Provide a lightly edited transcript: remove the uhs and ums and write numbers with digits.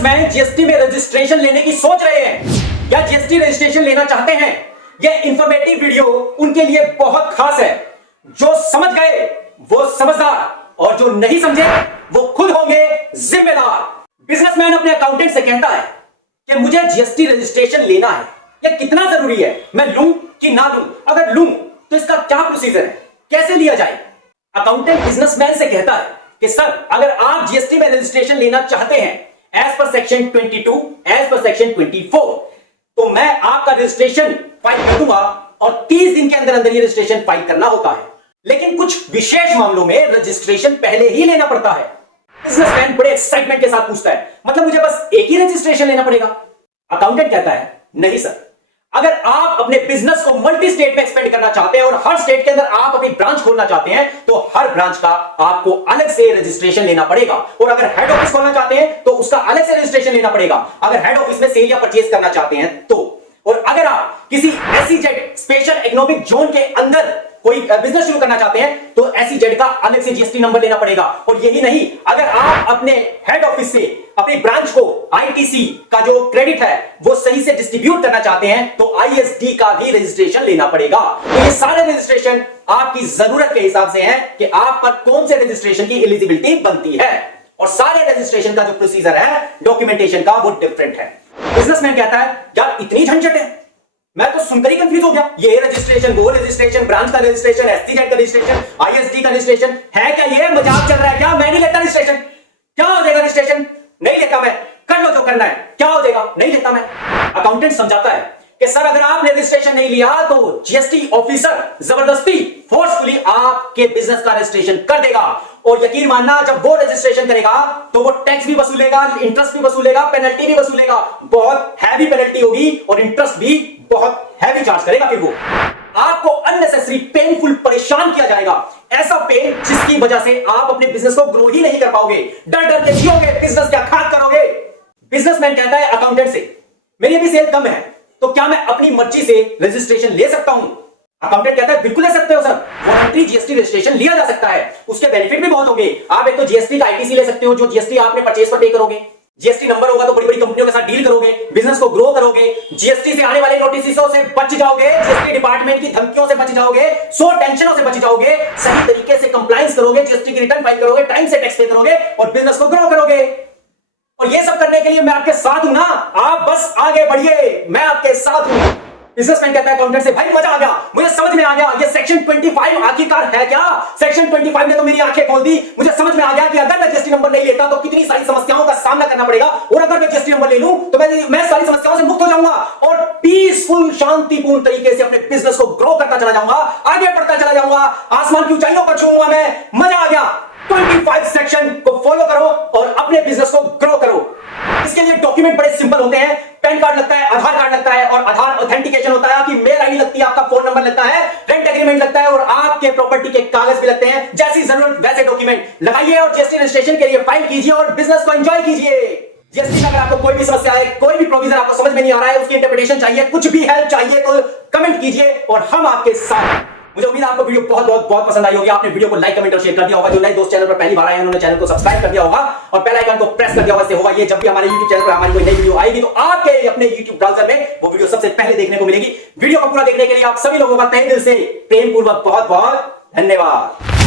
Businessman GST में registration लेने की सोच रहे हैं या जीएसटी रजिस्ट्रेशन लेना चाहते हैं, यह इंफॉर्मेटिव वीडियो उनके लिए बहुत खास है। जो समझ गए वो समझदार और जो नहीं समझे वो खुद होंगे जिम्मेदार। बिजनेसमैन अपने अकाउंटेंट से कहता है कि मुझे जीएसटी रजिस्ट्रेशन लेना है, यह कितना जरूरी है, मैं लूं कि ना लूं, अगर लूं तो इसका क्या प्रोसीजर है, कैसे लिया जाए। अकाउंटेंट बिजनेसमैन से कहता है कि सर अगर आप जीएसटी में रजिस्ट्रेशन लेना चाहते हैं as per section 22, as per section 24, तो मैं आपका रजिस्ट्रेशन फाइल कर दूंगा और 30 दिन के अंदर अंदर ये रजिस्ट्रेशन फाइल करना होता है। लेकिन कुछ विशेष मामलों में रजिस्ट्रेशन पहले ही लेना पड़ता है। बिजनेसमैन बड़े एक्साइटमेंट के साथ पूछता है, मतलब मुझे बस एक ही रजिस्ट्रेशन लेना पड़ेगा? अकाउंटेंट कहता है नहीं सर, अगर आप अपने बिजनेस को मल्टी स्टेट में एक्सपेंड करना चाहते हैं और हर स्टेट के अंदर आप अपनी ब्रांच खोलना चाहते हैं तो हर ब्रांच का आपको अलग से रजिस्ट्रेशन लेना पड़ेगा। और अगर हेड ऑफिस खोलना चाहते हैं तो उसका अलग से रजिस्ट्रेशन लेना पड़ेगा, अगर हेड ऑफिस में सेल या परचेज करना चाहते हैं तो। और अगर आप किसी एसईजेड स्पेशल इकोनॉमिक जोन के अंदर कोई बिजनेस शुरू करना चाहते हैं तो एसईजेड का अलग से जीएसटी नंबर लेना पड़ेगा। और यही नहीं, अगर आप अपने हेड ऑफिस से अपनी ब्रांच को आईटीसी का जो क्रेडिट है वो सही से डिस्ट्रीब्यूट करना चाहते हैं तो आईएसडी का भी रजिस्ट्रेशन लेना पड़ेगा। तो ये सारे रजिस्ट्रेशन आपकी जरूरत के हिसाब से हैं कि आप पर कौन से रजिस्ट्रेशन की एलिजिबिलिटी बनती है। और सारे रजिस्ट्रेशन का जो प्रोसीजर है डॉक्यूमेंटेशन का वो डिफरेंट है। बिजनेसमैन कहता है यार इतनी झंझट है, मैं तो सुनकर ही कंफ्यूज हो गया। ये रजिस्ट्रेशन, वो रजिस्ट्रेशन, ब्रांच का रजिस्ट्रेशन, एसईजेड का रजिस्ट्रेशन, आईएसडी का रजिस्ट्रेशन है क्या? ये मजाक चल रहा है क्या? मैं नहीं लेता रजिस्ट्रेशन। क्या हो जाएगा रजिस्ट्रेशन? नहीं लेता मैं। कर लो जो करना है। क्या हो जाएगा? नहीं लेता मैं। अकाउंटेंट समझाता है कि सर अगर आपने रजिस्ट्रेशन नहीं लिया तो जीएसटी ऑफिसर जबरदस्ती फोर्सफुली आपके बिजनेस का रजिस्ट्रेशन कर देगा। और यकीन मानना, जब वो रजिस्ट्रेशन करेगा तो वो टैक्स भी वसूलेगा, इंटरेस्ट भी वसूलेगा, पेनल्टी भी वसूलेगा। बहुत हैवी पेनल्टी होगी और इंटरेस्ट भी बहुत हैवी चार्ज करेगा। फिर वो आपको अननेसेसरी पेनफुल परेशान किया जाएगा, ऐसा पेन जिसकी वजह से आप अपने बिजनेस को ग्रो ही नहीं कर पाओगे, डर डर के जियोगे, बिजनेस क्या खाक करोगे। बिजनेसमैन कहता है अकाउंटेंट से मेरी अभी सेल कम है तो क्या मैं अपनी मर्जी से रजिस्ट्रेशन ले सकता हूं? अकाउंटेंट कहता है बिल्कुल ले सकते हो सर, वॉलंटरी जीएसटी रजिस्ट्रेशन लिया जा सकता है, उसके बेनिफिट भी बहुत होंगे। आप एक तो जीएसटी का आईटीसी ले सकते हो, जो जीएसटी आपने परचेज पर पे करोगे, जीएसटी नंबर होगा तो बड़ी बड़ी कंपनियों के साथ डील करोगे, बिजनेस को ग्रो करोगे, जीएसटी से आने वाले नोटिसों से बच जाओगे, जीएसटी डिपार्टमेंट की धमकियों से बच जाओगे, 100 टेंशनों से बच जाओगे, सही तरीके से कंप्लायंस करोगे, जीएसटी की रिटर्न फाइल करोगे, टाइम से टैक्स पे करोगे और बिजनेस को ग्रो करोगे। और ये सब करने के लिए मैं आपके साथ हूं ना, आप बस आगे बढ़िए, मैं आपके साथ हूं। बिजनेसमैन कहता है अकाउंटेंट से भाई मजा आ गया, मुझे समझ में आ गया ये सेक्शन 25 आखिरकार है क्या। सेक्शन 25 ने तो मेरी आंखें खोल दी, मुझे समझ में आ गया कि अगर मैं जीएसटी नंबर नहीं लेता तो कितनी सारी समस्याओं का सामना करना पड़ेगा, और अगर मैं जीएसटी नंबर ले लूं तो मैं सारी समस्याओं से मुक्त हो जाऊंगा और पीसफुल शांतिपूर्ण तरीके से अपने बिजनेस को ग्रो करता चला जाऊंगा, आगे बढ़ता चला जाऊंगा, आसमान की ऊंचाइयों पर छूऊंगा मैं। मजा आ गया। 25 सेक्शन को फॉलो करो और अपने बिजनेस को ग्रो करो। इसके लिए डॉक्यूमेंट बड़े सिंपल होते हैं, पैन कार्ड लगता है, आधार कार्ड लगता है और आधार ऑथेंटिकेशन होता है, आपकी मेल आईडी लगती है, आपका फोन नंबर लगता है, रेंट एग्रीमेंट लगता है और आपके प्रॉपर्टी के कागज भी लगते हैं। जैसी जरूरत वैसे डॉक्यूमेंट लगाइए और जीएसटी रजिस्ट्रेशन के लिए फाइल कीजिए और बिजनेस को एंजॉय कीजिए। जीएसटी में अगर आपको कोई भी समस्या है, कोई भी प्रोविजन आपको समझ में नहीं आ रहा है, उसकी इंटरप्रिटेशन चाहिए, कुछ भी हेल्प चाहिए तो कमेंट कीजिए और हम आपके साथ हैं। मुझे उम्मीद है आपको वीडियो बहुत पसंद आई होगी। आपने वीडियो को लाइक, कमेंट और शेयर कर दिया होगा। जो नए दोस्त चैनल पर पहली बार आए हैं उन्होंने चैनल को सब्सक्राइब कर दिया होगा और बेल आइकन को प्रेस कर दिया होगा। इससे होगा ये, जब भी हमारे YouTube चैनल पर हमारी कोई नई वीडियो आएगी तो आपके अपने YouTube ब्राउजर में वो वीडियो सबसे पहले देखने को मिलेगी। वीडियो को पूरा देखने के लिए आप सभी लोगों का तहे दिल से प्रेम पूर्वक बहुत धन्यवाद।